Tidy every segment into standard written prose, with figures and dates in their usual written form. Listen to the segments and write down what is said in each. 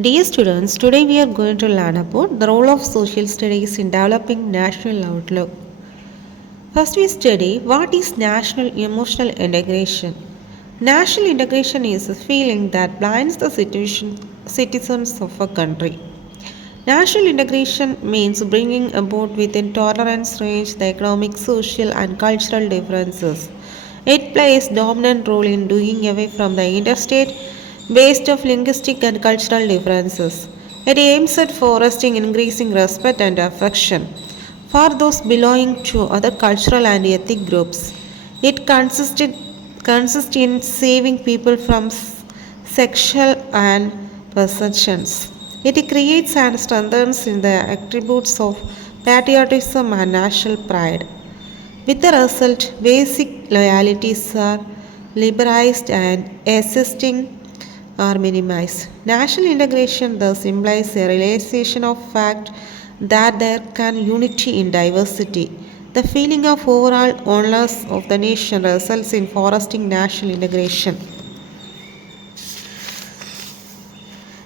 Dear students, today we are going to learn about the role of social studies in developing national outlook. First, we study what is national emotional integration. National integration is a feeling that binds the citizens of a country. National integration means bringing about within tolerance range the economic, social, and cultural differences. It plays dominant role in doing away from the interstate based of linguistic and cultural differences. It aims at fostering increasing respect and affection for those belonging to other cultural and ethnic groups. It consists in saving people from sexual and perceptions. It creates and strengthens in the attributes of patriotism and national pride. With the result, basic loyalties are liberalized and existing are minimized. National integration thus implies a realization of fact that there can unity in diversity. The feeling of overall oneness of the nation results in fostering national integration.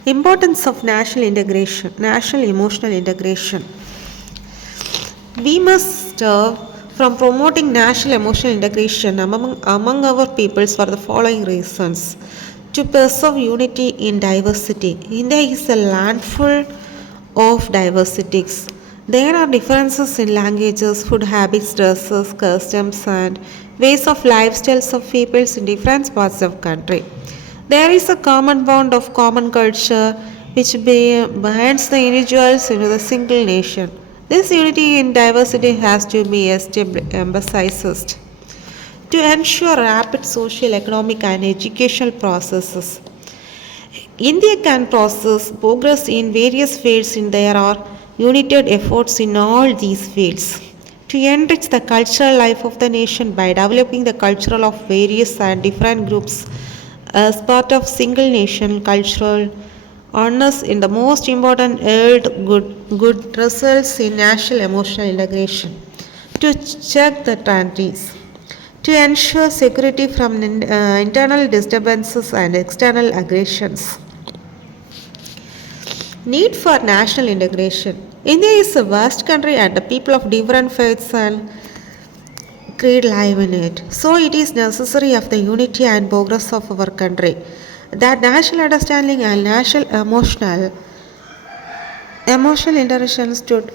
Importance of national integration, national emotional integration. We must strive from promoting national emotional integration among our peoples for the following reasons. To preserve unity in diversity. India is a land full of diversities. There are differences in languages, food habits, dresses, customs, and ways of lifestyles of peoples in different parts of country. There is a common bond of common culture which binds the individuals into the single nation. This unity in diversity has to be emphasized to ensure rapid social, economic, and educational processes. India can process progress in various fields and there are united efforts in all these fields to enrich the cultural life of the nation by developing the cultural of various and different groups as part of single nation cultural honors in the most important good results in national emotional integration to check the countries to ensure security from internal disturbances and external aggressions. Need for national integration. India is a vast country and the people of different faiths and creed live in it. So it is necessary of the unity and progress of our country that national understanding and national emotional integration should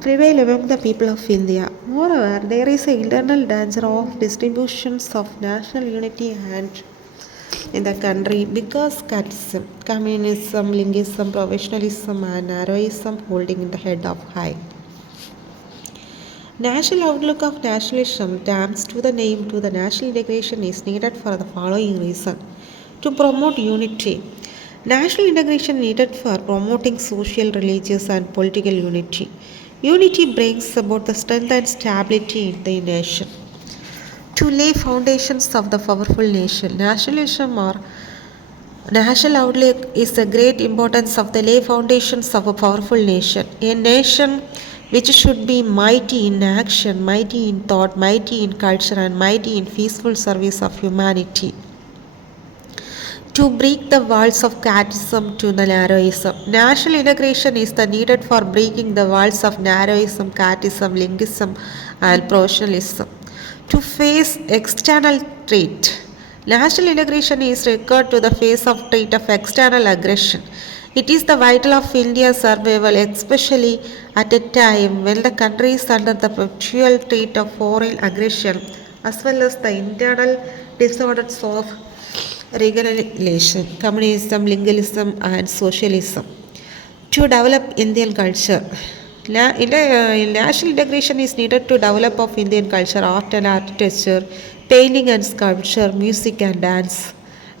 prevail among the people of India. Moreover, there is an internal danger of distributions of national unity and in the country because casteism, communism, linguism, professionalism, and narrowism holding in the head of high. National outlook of nationalism damns to the name to the national integration is needed for the following reason. To promote unity. National integration needed for promoting social, religious, and political unity. Unity brings about the strength and stability in the nation. To lay foundations of the powerful nation. Nationalism or national outlook is the great importance of the lay foundations of a powerful nation. A nation which should be mighty in action, mighty in thought, mighty in culture, and mighty in peaceful service of humanity. To break the walls of casteism to the narrowism. National integration is the needed for breaking the walls of narrowism, casteism, linguism, and professionalism. To face external threat. National integration is required to the face of threat of external aggression. It is the vital of India's survival, especially at a time when the country is under the perpetual threat of foreign aggression, as well as the internal disorders of regionalization, communism, linguism, and socialism. To develop Indian culture. National integration is needed to develop of Indian culture, art and architecture, painting and sculpture, music and dance,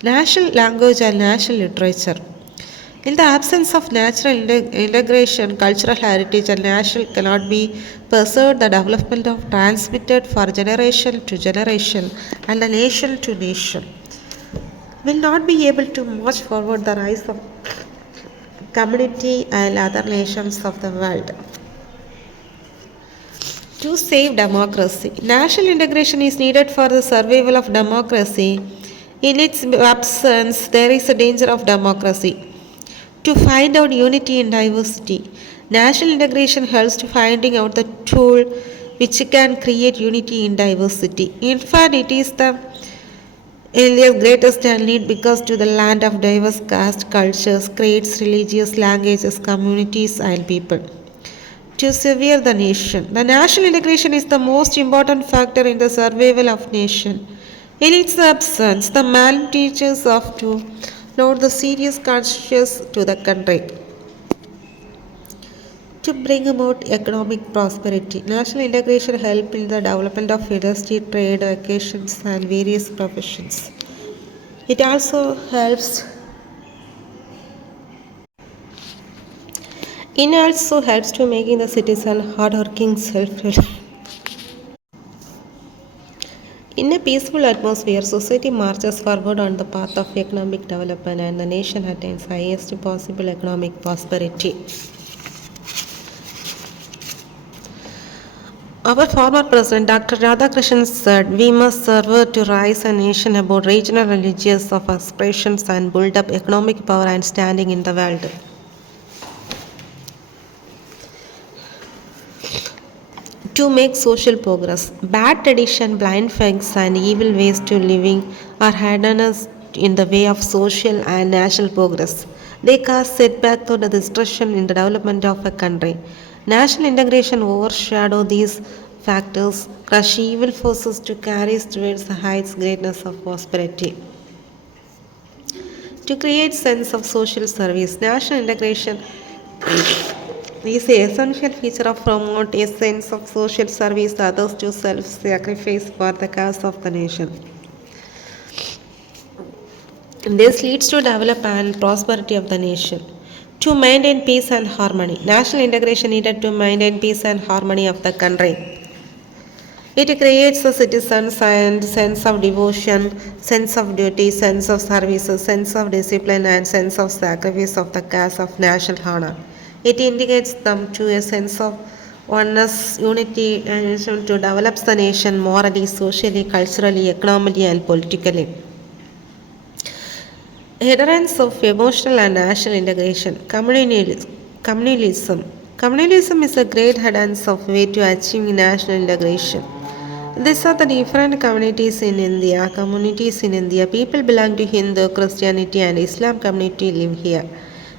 national language and national literature. In the absence of natural integration, cultural heritage and national cannot be preserved. The development of transmitted for generation to generation and the nation to nation will not be able to march forward the rise of community and other nations of the world. To save democracy. National integration is needed for the survival of democracy. In its absence, there is a danger of democracy. to find out unity in diversity. National integration helps to finding out the tool which can create unity in diversity. In fact, it is the India's greatest need because to the land of diverse caste, cultures, creeds, religious, languages, communities, and people. To survive the nation. The national integration is the most important factor in the survival of nation. In its absence, the man teaches of to note the serious consequences to the country. To bring about economic prosperity, national integration help in the development of industry, trade, education, and various professions. It also helps to making the citizen hardworking, self-reliant. In a peaceful atmosphere, society marches forward on the path of economic development and the nation attains highest possible economic prosperity. Our former president Dr. Radhakrishnan said, "We must serve to raise a nation about regional religious of aspirations and build up economic power and standing in the world." To make social progress, bad tradition, blind facts, and evil ways to living are hindrances in the way of social and national progress. They cause setback to the destruction in the development of a country. National integration overshadow these factors, crush evil forces to carry us towards the heights greatness of prosperity. To create sense of social service, national integration is an essential feature of promote a sense of social service to others to self-sacrifice for the cause of the nation. This leads to development and prosperity of the nation. To maintain peace and harmony, national integration needed to maintain peace and harmony of the country. It creates a citizen's and sense of devotion, sense of duty, sense of service, sense of discipline, and sense of sacrifice of the cause of national honor. It indicates them to a sense of oneness, unity, and to develop the nation morally, socially, culturally, economically, and politically. Adherence of emotional and national integration. Communalism. Communalism is a great adherence of way to achieving national integration. These are the different communities in India. People belong to Hindu, Christianity, and Islam community live here.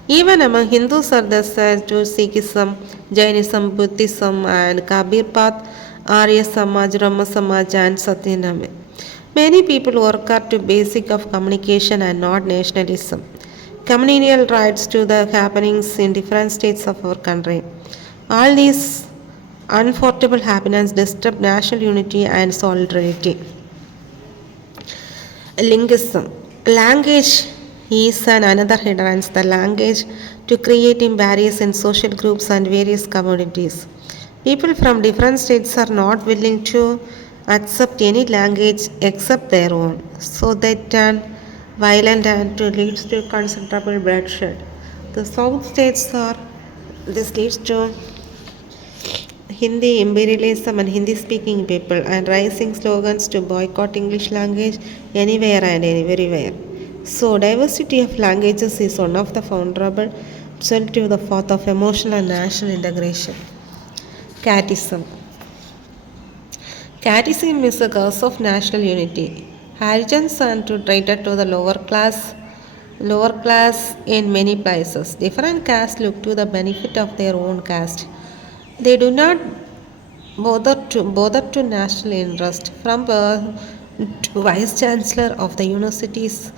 Even among Hindus are the to Sikhism, Jainism, Buddhism, and Kabir Path, Arya Samaj, Rama Samaj, and Satyanam. Many people work hard to basic of communication and not nationalism. Communal rights to the happenings in different states of our country. All these unforgettable happiness disturb national unity and solidarity. Linguism. Language is another hindrance. The language to creating barriers in social groups and various communities. People from different states are not willing to accept any language except their own, so they turn violent and to leads to considerable bloodshed. The south states are this leads to Hindi imperialism and Hindi speaking people and rising slogans to boycott English language anywhere and everywhere. So diversity of languages is one of the vulnerable to the path of emotional and national integration. Cateism. Cateism is a cause of national unity. Harijans are to treated to the lower class in many places. Different castes look to the benefit of their own caste. They do not bother to national interest. From vice chancellor of the universities,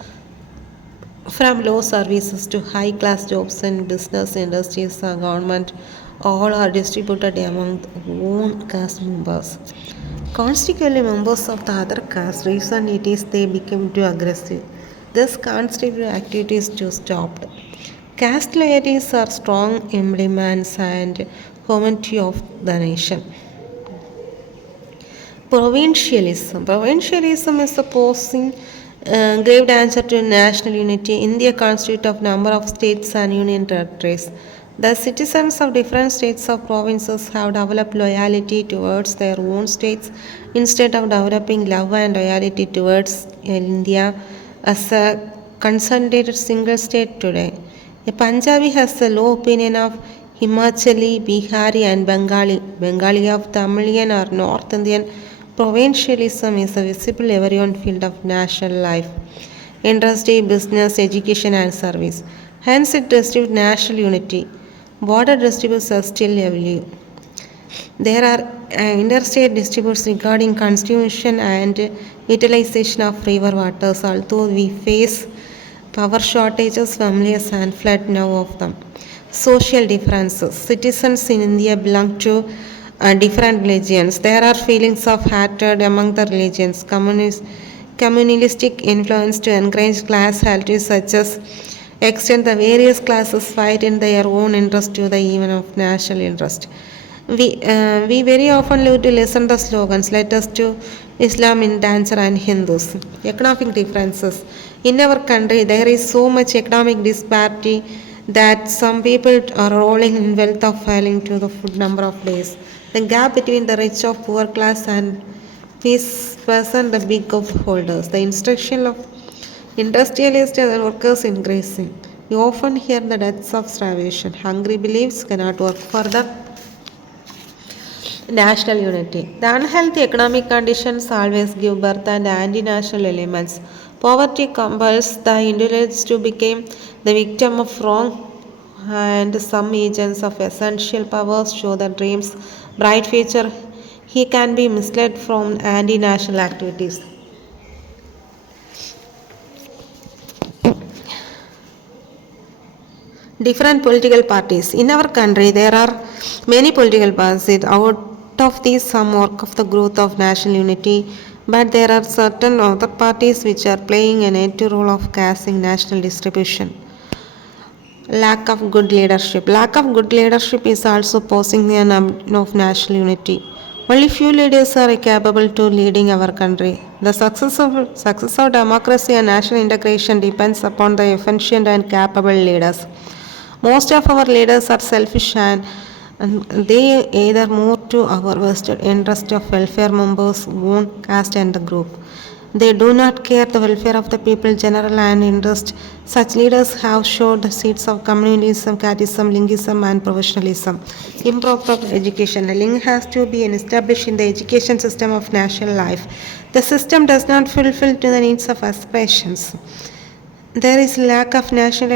from low services to high class jobs in business, industries, and government, all are distributed among own caste members. Consequently, members of the other caste reason it is they became too aggressive. This constitute activities to stopped. Caste loyalties are strong emblements and commentary of the nation. Provincialism. Provincialism is opposing grave danger to national unity. India constitutes of number of states and union territories. The citizens of different states or provinces have developed loyalty towards their own states instead of developing love and loyalty towards India as a consolidated single state today. A Punjabi has a low opinion of Himachali, Bihari, and Bengali. Bengali of Tamilian or North Indian provincialism is a visible everyone field of national life, industry, business, education, and service. Hence, it distributes national unity. Border distributes are still evolve. There are interstate disputes regarding constitution and utilization of river waters, although we face power shortages, families, and flood now of them. Social differences. Citizens in India belong to different religions. There are feelings of hatred among the religions. Communalistic influence to encourage class hierarchies such as extend the various classes fight in their own interest to the even of national interest. We very often live to listen the slogans, let us to Islam in dancer and Hindus. Economic differences. In our country, there is so much economic disparity that some people are rolling in wealth of failing to the food number of days. The gap between the rich of poor class and peace person the big of holders. The instruction of industrialists and workers increasing. We often hear the deaths of starvation. Hungry beliefs cannot work further national unity. The unhealthy economic conditions always give birth and anti-national elements. Poverty compels the individuals to become the victim of wrong and some agents of essential powers show the dream's bright future. He can be misled from anti-national activities. Different political parties. In our country, there are many political parties. Out of these, some work of the growth of national unity, but there are certain other parties which are playing an active role of casting national distribution. Lack of good leadership. Lack of good leadership is also posing an of national unity. Only few leaders are capable to leading our country. The success of democracy and national integration depends upon the efficient and capable leaders. Most of our leaders are selfish and they either more to our vested interest of welfare members, own caste and the group. They do not care the welfare of the people, general and interest. Such leaders have showed the seeds of communalism, casteism, linguism, and professionalism. Improper education. A link has to be established in the education system of national life. The system does not fulfill to the needs of aspirations. There is lack of national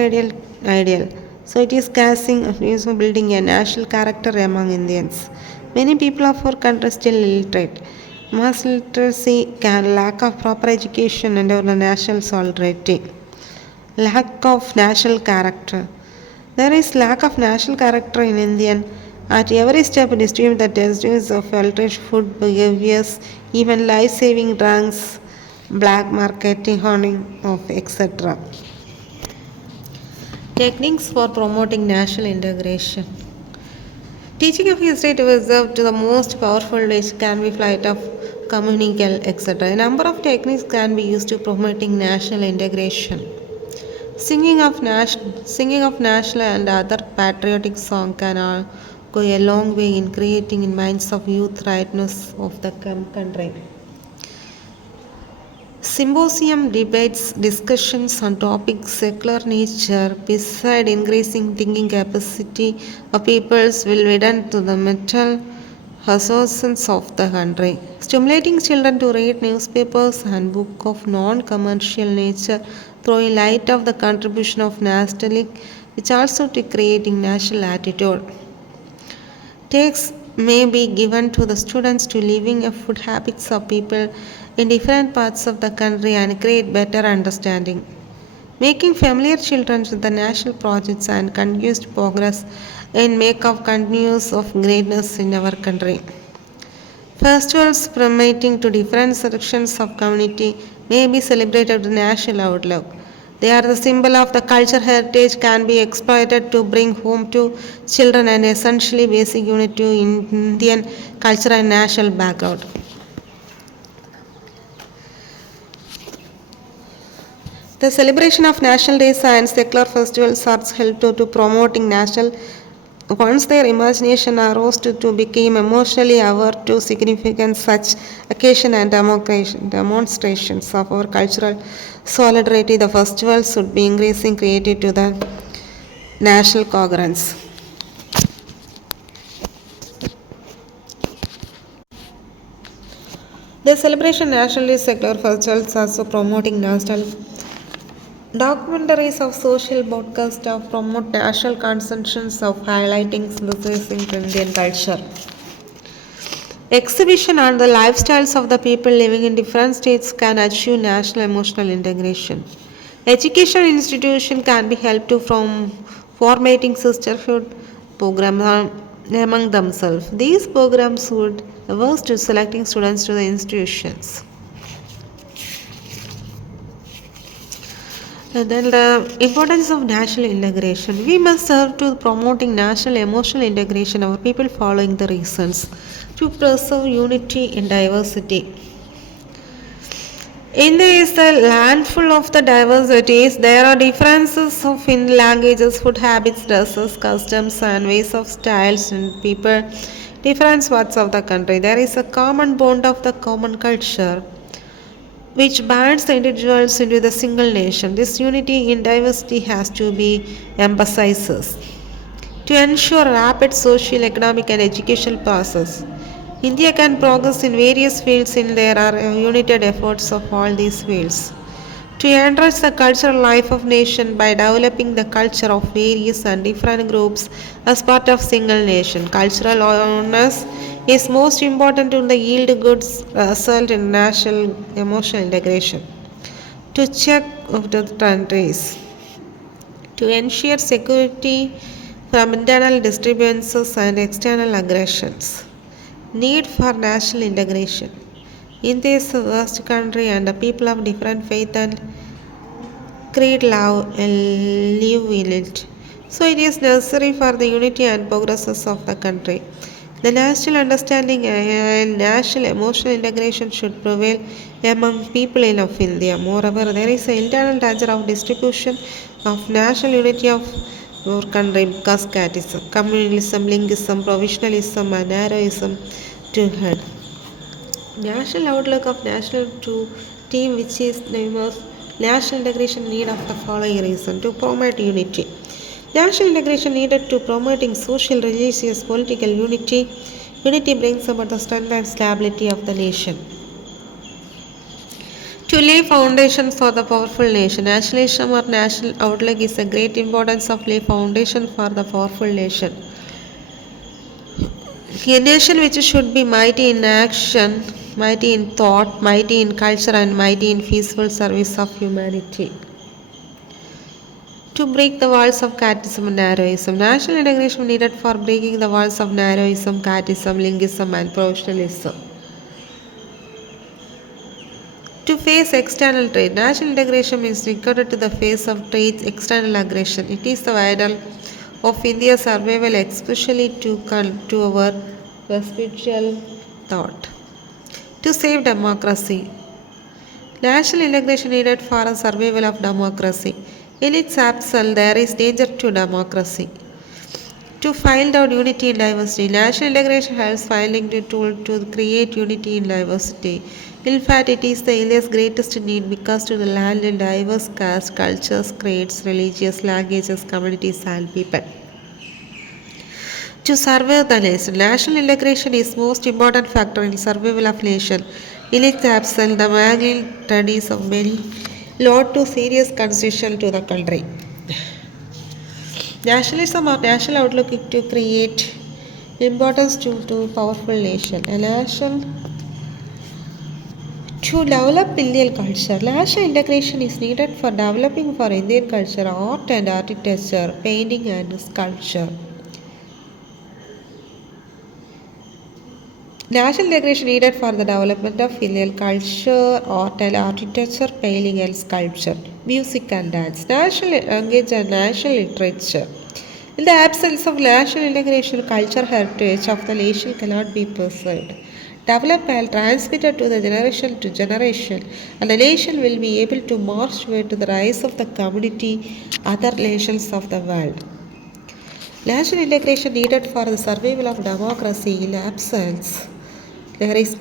ideal. So it is casting building a national character among Indians. Many people of our country still illiterate. Mass literacy can lack of proper education and our national solidarity. Lack of national character. There is lack of national character in Indian. At every step, distribute the testings of altered food behaviors, even life-saving drugs, black marketing, hoarding of etc. Techniques for promoting national integration. Teaching of history to reserve to the most powerful which can be flight of communicable, etc. A number of techniques can be used to promoting national integration. Singing of national and other patriotic song can go a long way in creating in minds of youth rightness of the country. Symposium debates, discussions on topics secular nature, beside increasing thinking capacity of peoples, will widen to the mental resources of the country. Stimulating children to read newspapers and books of non-commercial nature, throwing light of the contribution of nationalism, which also to creating national attitude. Takes may be given to the students to living a food habits of people in different parts of the country and create better understanding. Making familiar children with the national projects and continuous progress in make of continuous of greatness in our country. Festivals promoting to different sections of community may be celebrated with national outlook. They are the symbol of the culture heritage can be exploited to bring home to children an essentially basic unit to Indian culture and national background. The celebration of national days and secular festivals are helpful to promoting national once their imagination arose to become emotionally aware to significance such occasion and demonstrations of our cultural solidarity, the festivals should be increasing created to the national coherence. The celebration nationalist sector festivals also promoting national documentaries of social broadcast of promote national consensus of highlighting synthesizing Indian culture. Exhibition on the lifestyles of the people living in different states can achieve national emotional integration. Education institution can be helped to from formatting sisterhood programs among themselves. These programs would work to selecting students to the institutions. And then the importance of national integration. We must serve to promoting national emotional integration of people following the reasons to preserve unity in diversity. India is the land full of the diversities. There are differences of in languages, food habits, dresses, customs, and ways of styles and people. Different parts of the country. There is a common bond of the common culture which binds the individuals into the single nation. This unity in diversity has to be emphasized to ensure rapid social, economic, and educational process. India can progress in various fields in there are united efforts of all these fields. To enrich the cultural life of nation by developing the culture of various and different groups as part of single nation. Cultural awareness is most important to the yield good result in national emotional integration. To check of the countries. To ensure security from internal disturbances and external aggressions. Need for national integration. India is a vast country and the people of different faith and creed live in it. So it is necessary for the unity and progresses of the country. The national understanding and national emotional integration should prevail among people of India. Moreover, there is an internal danger of distribution of national unity of our country because casteism, communalism, linguism, provisionalism, and narrowism to head. National outlook of national to team which is named as national integration need of the following reason to promote unity. National integration needed to promoting social, religious, political unity. Unity brings about the strength and stability of the nation. To lay foundation for the powerful nation, nationalism or national outlook is a great importance of lay foundation for the powerful nation. A nation which should be mighty in action, mighty in thought, mighty in culture, and mighty in peaceful service of humanity. To break the walls of casteism and narrowism. National integration needed for breaking the walls of narrowism, casteism, linguism, and provincialism. To face external trade, national integration means recorded to the face of trade's external aggression. It is the vital of India's survival, especially to our spiritual thought. To save democracy, national integration needed for a survival of democracy. In its absence, there is danger to democracy. To find out unity in diversity, national integration helps finding the tool to create unity in diversity. In fact, it is the India's greatest need because to the land in diverse castes, cultures, creeds, religious, languages, communities, and people. To survive the nation, national integration is most important factor in survival of nation. In its absence, the mangling studies of many led to serious concession to the country. Nationalism or national outlook to create importance to powerful nation. A nation to develop Indian culture. National integration is needed for developing for Indian culture, art and architecture, painting and sculpture. National integration needed for the development of Indian culture, art and architecture, painting and sculpture, music and dance, national language and national literature. In the absence of national integration, culture heritage of the nation cannot be preserved, developed and transmitted to the generation, and the nation will be able to march toward the rise of the community, other nations of the world. National integration needed for the survival of democracy in absence. There is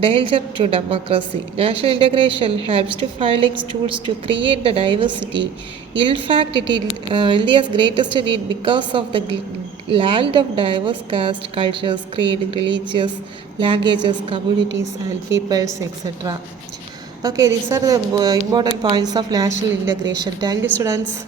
danger to democracy. National integration helps to filing tools to create the diversity. In fact, it is India's greatest need because of the land of diverse caste, cultures, creed, religious, languages, communities, and peoples, etc. Okay, these are the important points of national integration. Thank you, students.